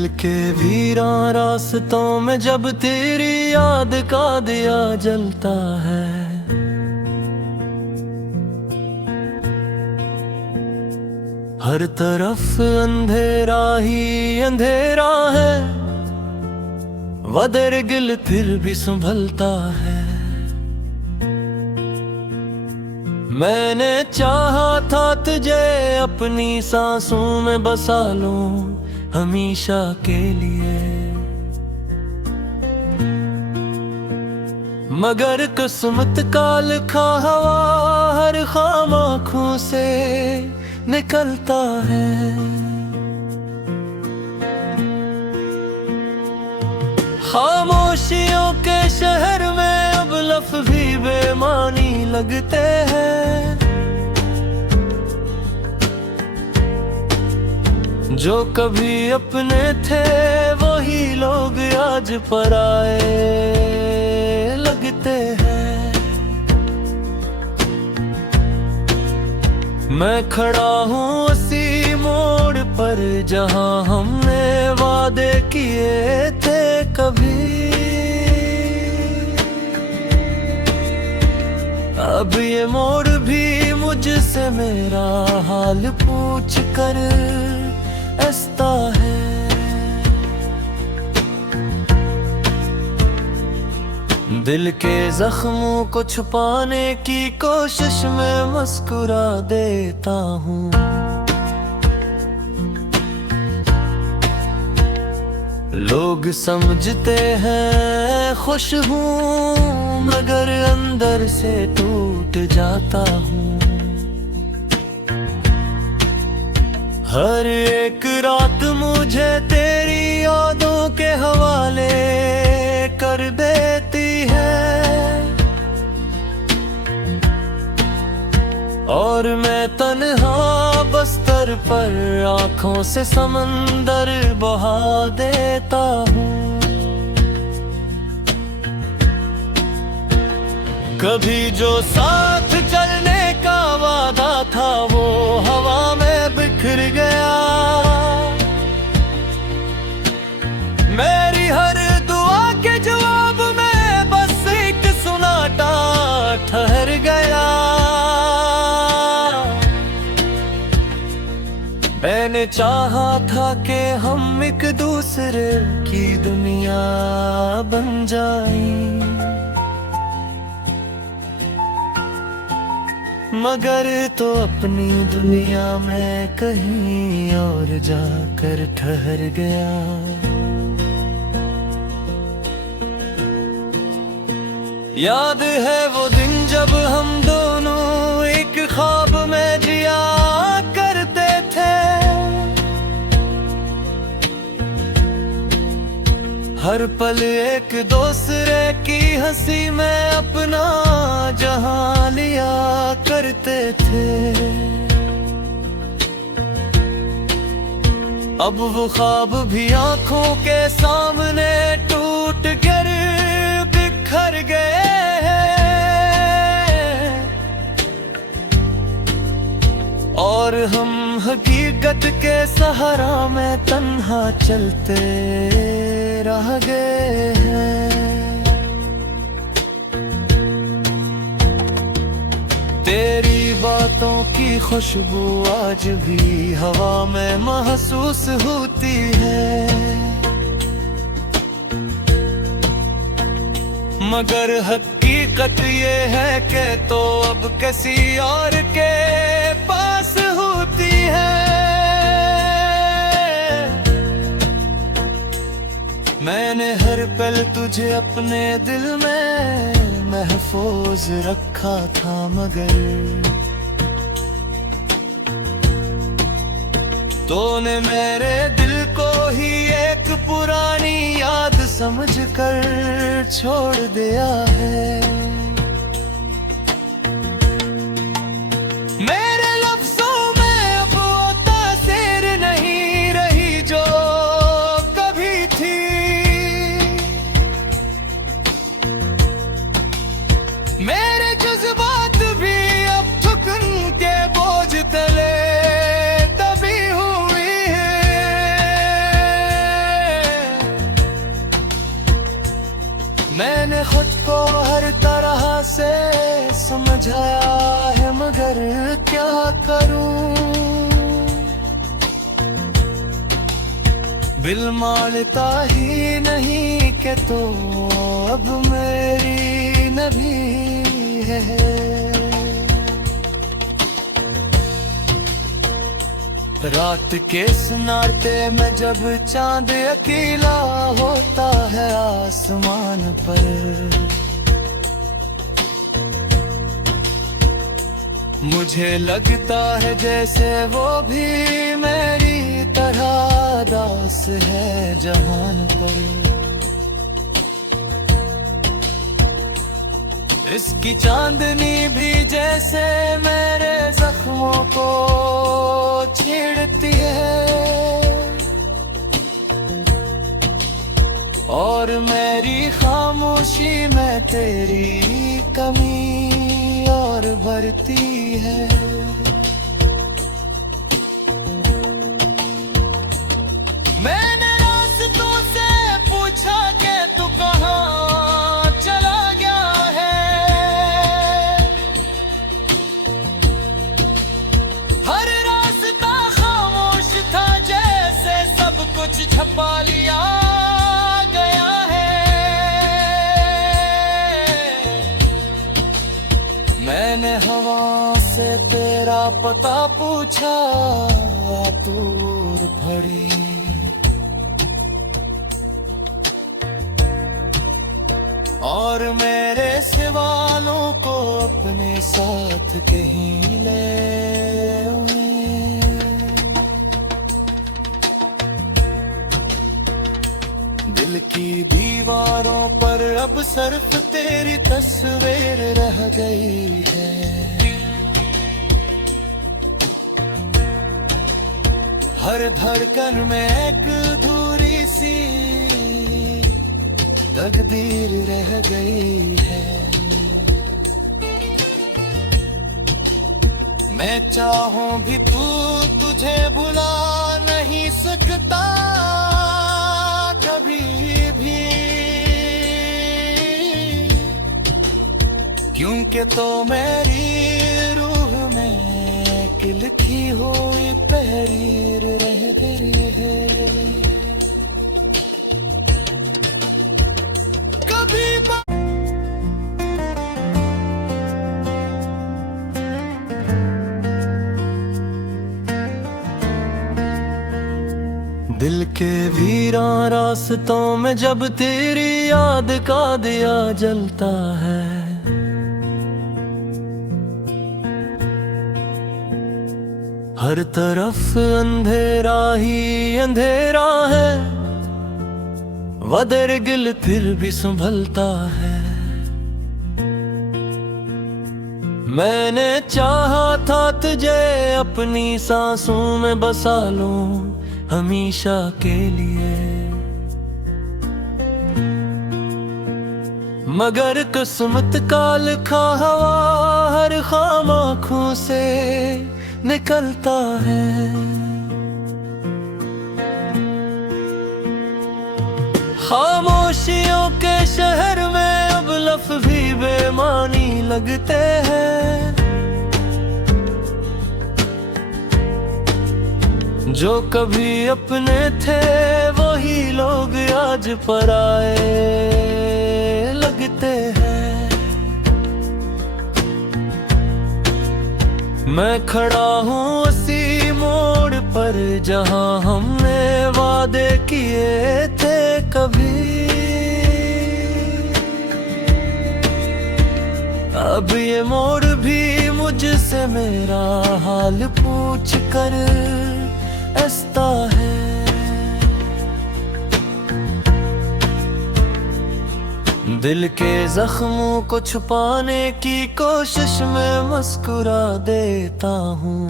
दिल के वीरान रास्तों में जब तेरी याद का दिया जलता है, हर तरफ अंधेरा ही अंधेरा है, वदर गिल फिर भी संभलता है। मैंने चाहा था तुझे अपनी सांसों में बसा लूं हमेशा के लिए, मगर किस्मत का लिखा हवा हर खाम आँखों से निकलता है। खामोशियों के शहर में अब लफ्ज़ भी बेमानी लगते हैं, जो कभी अपने थे वही लोग आज पराए लगते हैं। मैं खड़ा हूँ उसी मोड़ पर जहाँ हमने वादे किए थे कभी, अब ये मोड़ भी मुझसे मेरा हाल पूछ कर हंसता है। दिल के जख्मों को छुपाने की कोशिश में मुस्कुरा देता हूँ, लोग समझते हैं खुश हूँ मगर अंदर से टूट जाता हूँ। हर एक रात मुझे तेरी यादों के हवाले कर देती है, और मैं तन्हा बस्तर पर आँखों से समंदर बहा देता हूँ। कभी जो साथ चलने का वादा था वो हवा में बिखर गया, मेरी हर दुआ के जवाब में बस एक सुनाटा ठहर गया। मैंने चाहा था कि हम एक दूसरे की दुनिया बन जाएं, मगर तो अपनी दुनिया में कहीं और जाकर ठहर गया। याद है वो दिन जब हम दोनों एक ख्वाब में जिया करते थे, हर पल एक दूसरे की हंसी में अपना जहां लिया करते थे। अब वो ख्वाब भी आंखों के सामने टूट कर बिखर गए हैं, और हम हकीकत के सहारा में तन्हा चलते रह गए हैं। तेरी बातों की खुशबू आज भी हवा में महसूस होती है, मगर हकीकत ये है कि तो अब किसी और के पास होती है। मैंने हर पल तुझे अपने दिल में महफूज रखा था, मगर तूने मेरे दिल को ही एक पुरानी याद समझकर छोड़ दिया है। मेरे लफ्जों में अब वो तासीर नहीं रही जो कभी थी, मेरे जज्बात भी अब थकन के बोझ तले दबी हुई है। खुद को हर तरह से समझाया है, मगर क्या करूं। बिल मानता ही नहीं के तो अब मेरी नभी है। रात के सुनाते में जब चांद अकेला होता है आसमान पर, मुझे लगता है जैसे वो भी मेरी तरह दास है जहान पर। इसकी चांदनी भी जैसे मेरे जख्मों को छेड़ती है, और मेरी खामोशी में तेरी कमी और भरती है। मैंने रास्तों से पूछा कि तू कहाँ चला गया है, हर रास्ता खामोश था जैसे सब कुछ छपा लिया गया है। मैंने हवा से तेरा पता पूछा, दूर भरी और मेरे सवालों को अपने साथ कहीं ले हुए। दिल की दीवारों पर अब सिर्फ तेरी तस्वीर रह गई है। हर धड़कन में एक अधूरी सी तकदीर रह गई है। मैं चाहूं भी तू तुझे भुला नहीं सकता कभी भी, क्योंकि तो मेरी रूह में एक लिखी हुई तहरीर रह गई है। दिल के वीरान रास्तों में जब तेरी याद का दिया जलता है, हर तरफ अंधेरा ही अंधेरा है, वदर गिल फिर भी संभलता है। मैंने चाहा था तुझे अपनी सांसों में बसा लूं हमेशा के लिए, मगर किस्मत का लिखा हवा हर खाम आँखों से निकलता है। खामोशियों के शहर में अब लफ्ज़ भी बेमानी लगते हैं, जो कभी अपने थे वही लोग आज पराए लगते हैं। मैं खड़ा हूँ उसी मोड़ पर जहाँ हमने वादे किए थे कभी, अब ये मोड़ भी मुझसे मेरा हाल पूछ कर हंसता है। दिल के जख्मों को छुपाने की कोशिश में मुस्कुरा देता हूँ,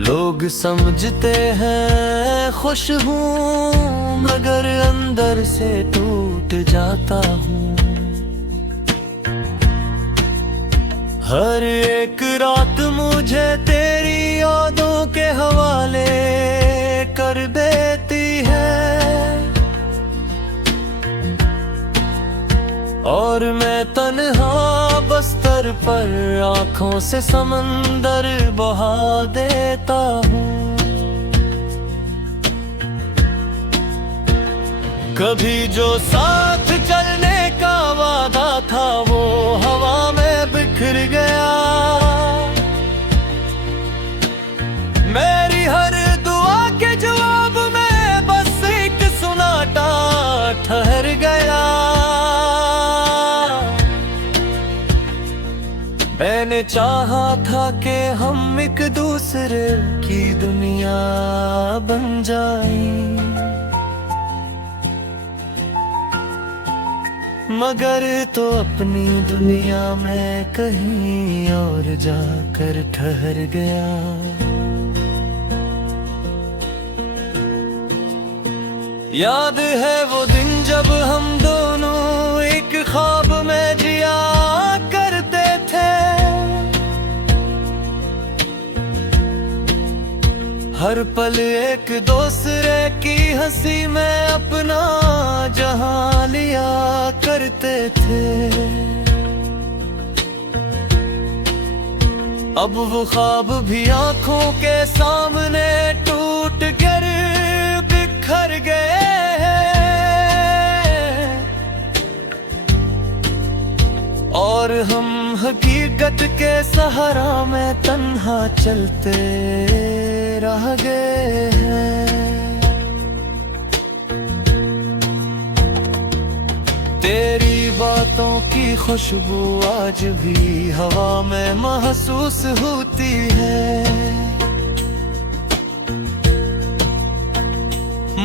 लोग समझते हैं खुश हूँ मगर अंदर से टूट जाता हूँ। हर एक रात मुझे तेरी यादों के हवाले कर देती है, और मैं तन्हा बस्तर पर आंखों से समंदर बहा देता हूँ। कभी जो साथ चलने का वादा था वो हवा में बिखर गया। मेरी हर दुआ के जवाब में बस एक सुनाटा ठहर गया। मैंने चाहा था कि हम एक दूसरे की दुनिया बन जाएं, मगर तो अपनी दुनिया में कहीं और जाकर ठहर गया। याद है वो दिन जब हम दोनों एक ख्वाब में जिया करते थे। हर पल एक दूसरे की हंसी में अपना जहां लिया करते थे। अब वो ख्वाब भी आंखों के सामने टूट कर बिखर गए। और हम हकीकत के सहारा में तन्हा चलते रह गए हैं। तेरी बातों की खुशबू आज भी हवा में महसूस होती है,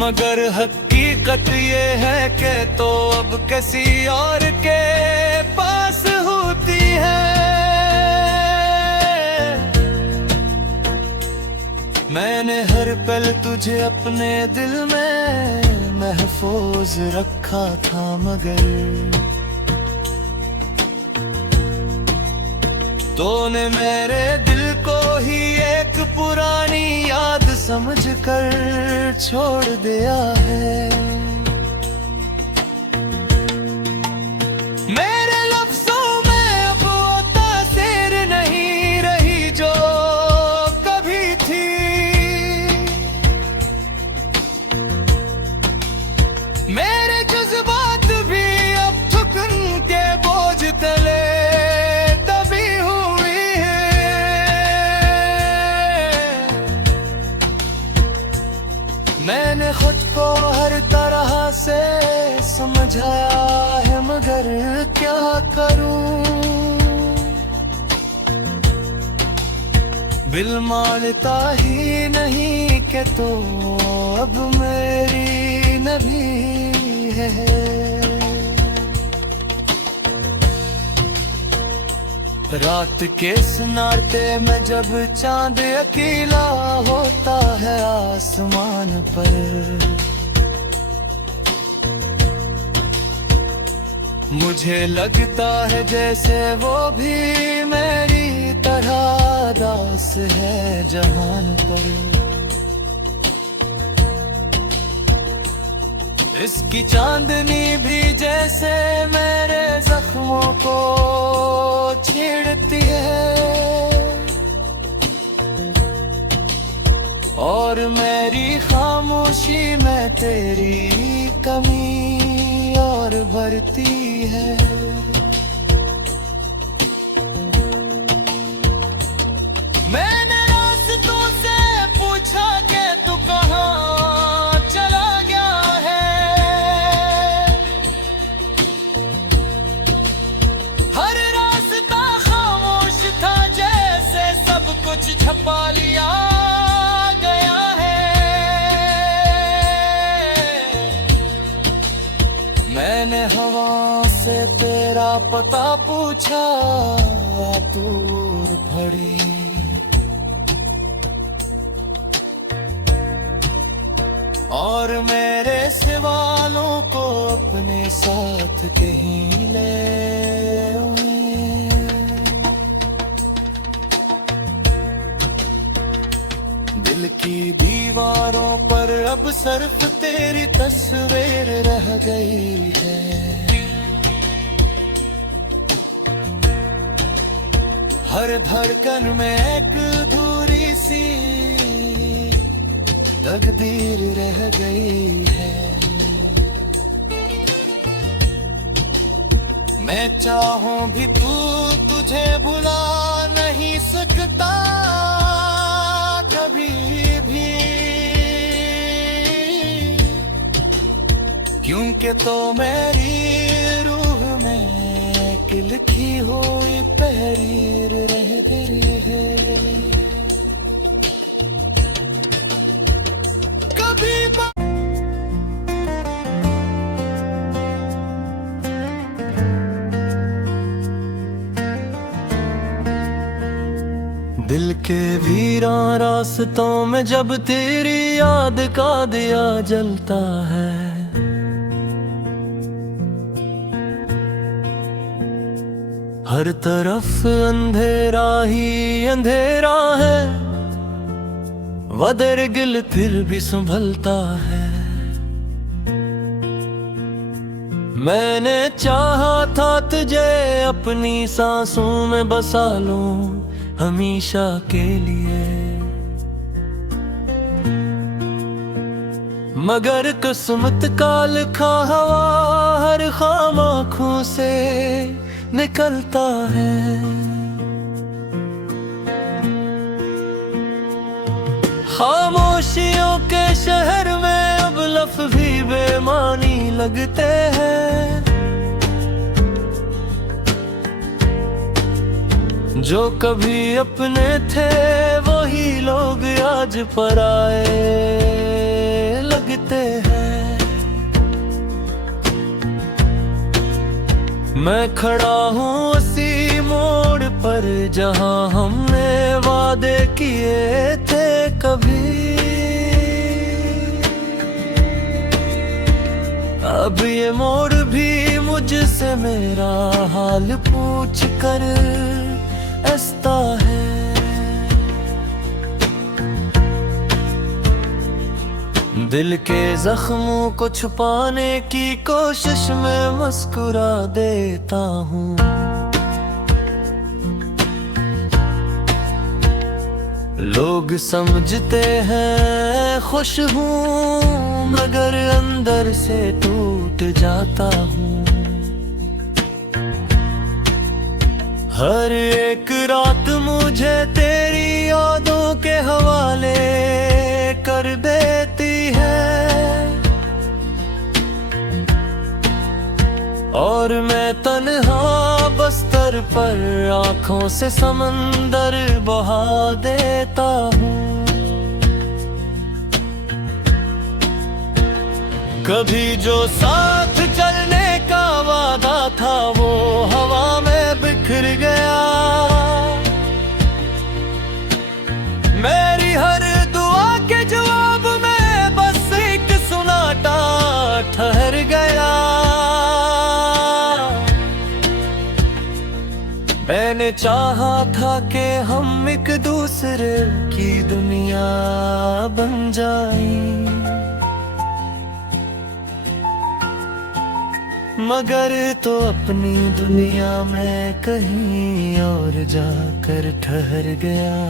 मगर हकीकत ये है कि तो अब किसी और के पास होती है। मैंने हर पल तुझे अपने दिल में महफूज रखा था, मगर तूने मेरे दिल को ही एक पुरानी याद समझकर छोड़ दिया है। मेरे लफ्जों में अब वो तासीर नहीं रही जो कभी थी। मेरे जज्बात भी अब थकन के बोझ तले दबी हुई है। मैंने खुद को हर तरह से समझाया है, मगर क्या करूं। बिल मानता ही नहीं कि तो अब मेरी नभी है। रात के सन्नाटे में जब चांद अकेला होता है आसमान पर, मुझे लगता है जैसे वो भी मेरी तरह दास है जहान पर। इसकी चांदनी भी जैसे मेरे जख्मों को छेड़ती है, और मेरी खामोशी में तेरी कमी और भरती है। मैंने रास्तों से पूछा कि तू कहाँ चला गया है। हर रास्ता खामोश था, जैसे सब कुछ छपा लिया गया है। मैंने हवा से तेरा पता पूछा, दूर भरी और मेरे सवालों को अपने साथ कहीं ले आए। दिल की दीवारों पर अब सिर्फ तेरी तस्वीर रह गई है। हर धड़कन में एक अधूरी सी तकदीर रह गई है। मैं चाहूं भी तू तुझे भुला नहीं सकता कभी भी, क्योंकि तो मेरी रूह में एक लिखी हुई तहरीर रह गई है। कभी दिल के वीरान रास्तों में जब तेरी याद का दिया जलता है, हर तरफ अंधेरा ही अंधेरा है, वदर गिल फिर भी संभलता है। मैंने चाहा था तुझे अपनी सांसों में बसा लूं हमेशा के लिए, मगर किस्मत का लिखा हवा हर खाम आँखों से निकलता है। खामोशियों के शहर में अब लफ्ज़ भी बेमानी लगते हैं, जो कभी अपने थे वही लोग आज पराए लगते हैं। मैं खड़ा हूँ उसी मोड़ पर जहाँ हमने वादे किए थे कभी, अब ये मोड़ भी मुझसे मेरा हाल पूछ कर हंसता है। दिल के जख्मों को छुपाने की कोशिश में मुस्कुरा देता हूँ, लोग समझते हैं खुश हूँ मगर अंदर से टूट जाता हूँ। हर एक रात मुझे तेरी यादों के हवाले कर देती है, और मैं तन्हा बस्तर पर आँखों से समंदर बहा देता हूँ। कभी जो साथ चलने का वादा था वो हवा में बिखर गया, मेरी हर दुआ के जवाब में बस एक सुनाटा ठहर गया। मैंने चाहा था कि हम एक दूसरे की दुनिया बन जाएं, मगर तो अपनी दुनिया में कहीं और जाकर ठहर गया।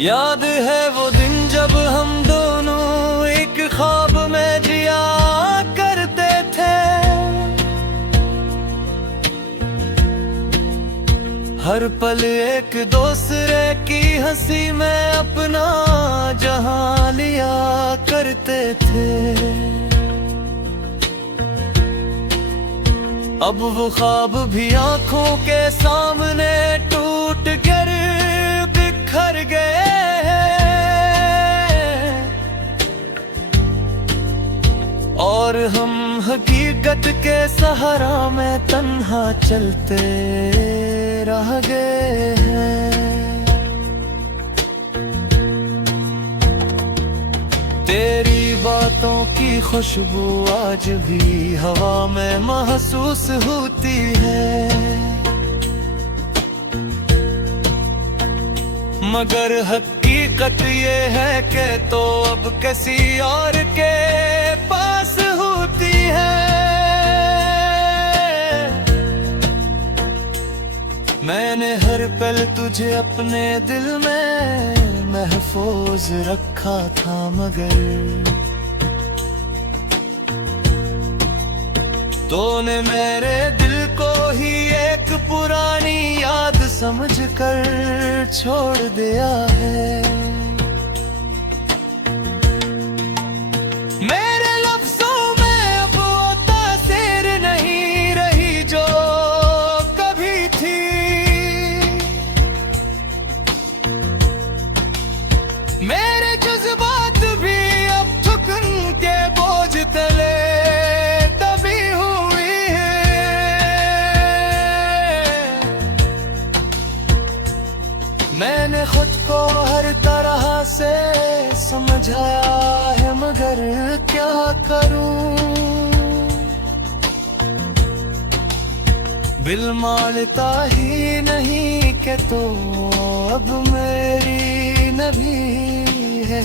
याद है वो दिन जब हम दोनों एक ख्वाब में जिया करते थे, हर पल एक दूसरे की हंसी में अपना जहां लिया करते थे। अब वो ख्वाब भी आंखों के सामने टूट कर बिखर गए हैं, और हम हकीकत के सहारा में तन्हा चलते रह गए हैं। तेरी बातों की खुशबू आज भी हवा में महसूस होती है, मगर हकीकत ये है कि तो अब किसी और के पास होती है। हर पल तुझे अपने दिल में महफूज रखा था, मगर तूने मेरे दिल को ही एक पुरानी याद समझकर छोड़ दिया है। मेरे लफ्जों में अब वो तासीर नहीं रही जो कभी थी। मेरे जज्बात भी अब थकन के बोझ तले दबी हुई है। मैंने खुद को हर तरह से समझाया है, मगर क्या करूं? दिल मानता ही नहीं कि तो अब मेरी नभी है।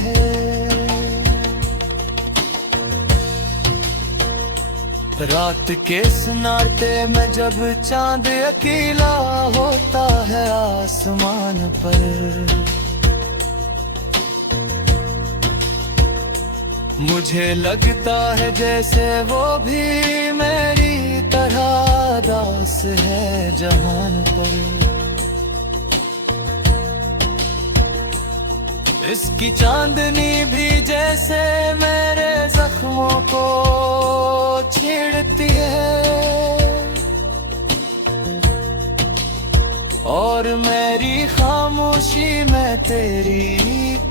रात के सन्नाटे में जब चांद अकेला होता है आसमान पर, मुझे लगता है जैसे वो भी मेरी तरह दास है जहान पर। इसकी चांदनी भी जैसे मेरे जख्मों को छेड़ती है, और मेरी खामोशी में तेरी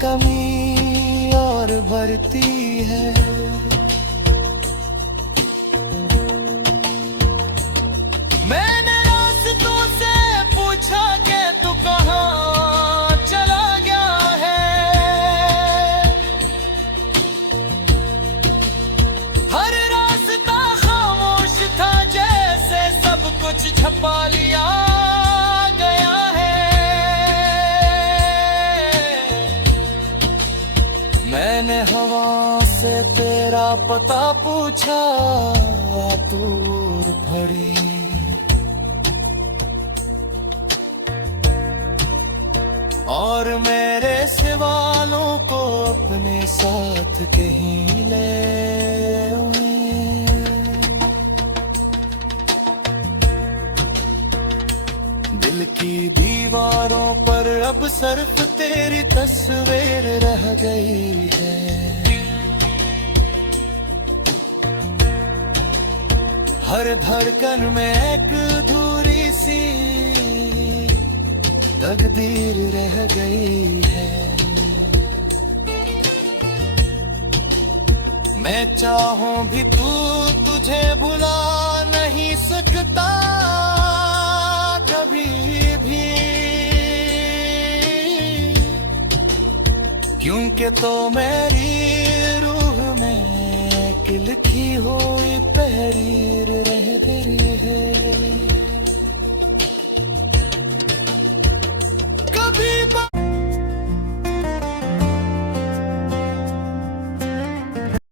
कमी और भरती है। मैंने रास्तों से पूछा कि तू कहाँ चला गया है। हर रास्ता खामोश था, जैसे सब कुछ छपा लिया गया है। मैंने हवा से तेरा पता पूछा, दूर भरी और मेरे सवालों को अपने साथ कहीं ले आए। दिल की दीवारों पर अब सिर्फ तेरी तस्वीर रह गई है। हर धड़कन में एक अधूरी सी तकदीर रह गई है। मैं चाहूं भी तू तुझे भुला नहीं सकता कभी भी, क्योंकि तो मेरी रूह में एक लिखी हुई तहरीर रह गई है।